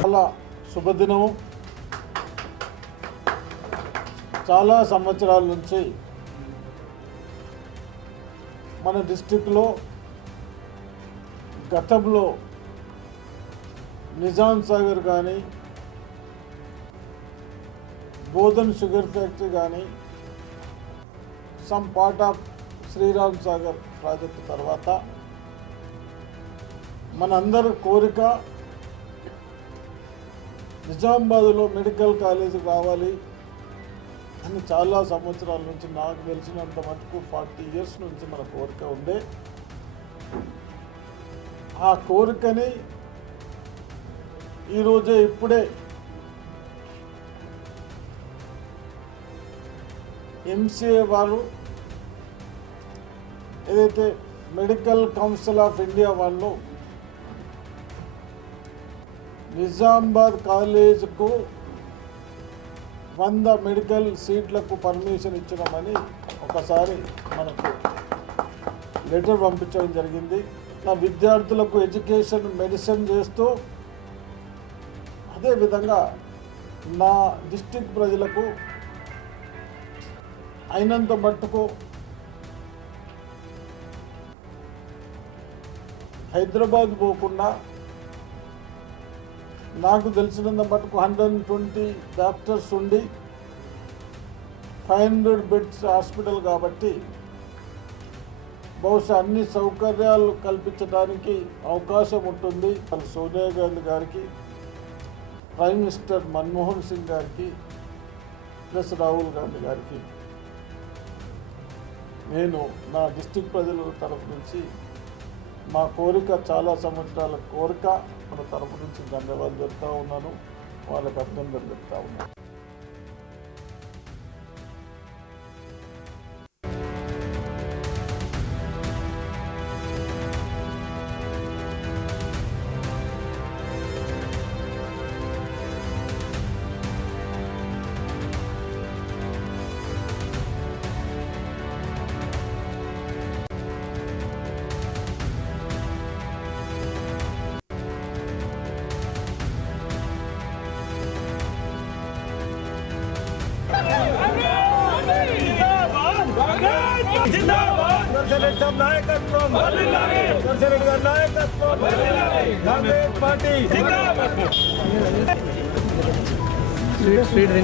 చాలా శుభదినం. చాలా సంవత్సరాల నుంచి మన డిస్ట్రిక్ట్లో గతంలో నిజాం సాగర్ కానీ, బోధన్ షుగర్ ఫ్యాక్టరీ కానీ, some part of Sriram Sagar project తర్వాత మనందరి కోరిక నిజామాబాద్లో మెడికల్ కాలేజ్ కావాలి అని చాలా సంవత్సరాల నుంచి, నాకు తెలిసినంత మటుకు 40 years నుంచి మన కోరిక ఉండే. ఆ కోరికని ఈరోజే ఇప్పుడే MCA వారు, ఏదైతే మెడికల్ కౌన్సిల్ ఆఫ్ ఇండియా వాళ్ళు నిజామాబాద్ కాలేజ్కు 100 మెడికల్ సీట్లకు పర్మిషన్ ఇచ్చడమని ఒకసారి మనకు లెటర్ పంపించడం జరిగింది. నా విద్యార్థులకు ఎడ్యుకేషన్, మెడిసిన్ చేస్తూ అదేవిధంగా నా డిస్ట్రిక్ట్ ప్రజలకు అయినంత మట్టుకు హైదరాబాద్ పోకుండా నాకు తెలిసినంత మటుకు 120 డాక్టర్స్ ఉండి 500 బెడ్స్ హాస్పిటల్ కాబట్టి బహుశా అన్ని సౌకర్యాలు కల్పించడానికి అవకాశం ఉంటుంది. సోనియా గాంధీ గారికి, ప్రైమ్ మినిస్టర్ మన్మోహన్ సింగ్ గారికి, ప్లస్ రాహుల్ గాంధీ గారికి నేను నా డిస్ట్రిక్ట్ ప్రజల తరఫు నుంచి మా కోరిక, చాలా సంవత్సరాల కోరిక, మన తరఫు నుంచి ధన్యవాదాలు చెప్తా ఉన్నాను, వాళ్ళకి అభినందనలు చెప్తా ఉన్నాను. దర్శనం నాయకత్వం, దర్శనం గారి నాయకత్వం, కాంగ్రెస్ పార్టీ స్వీట్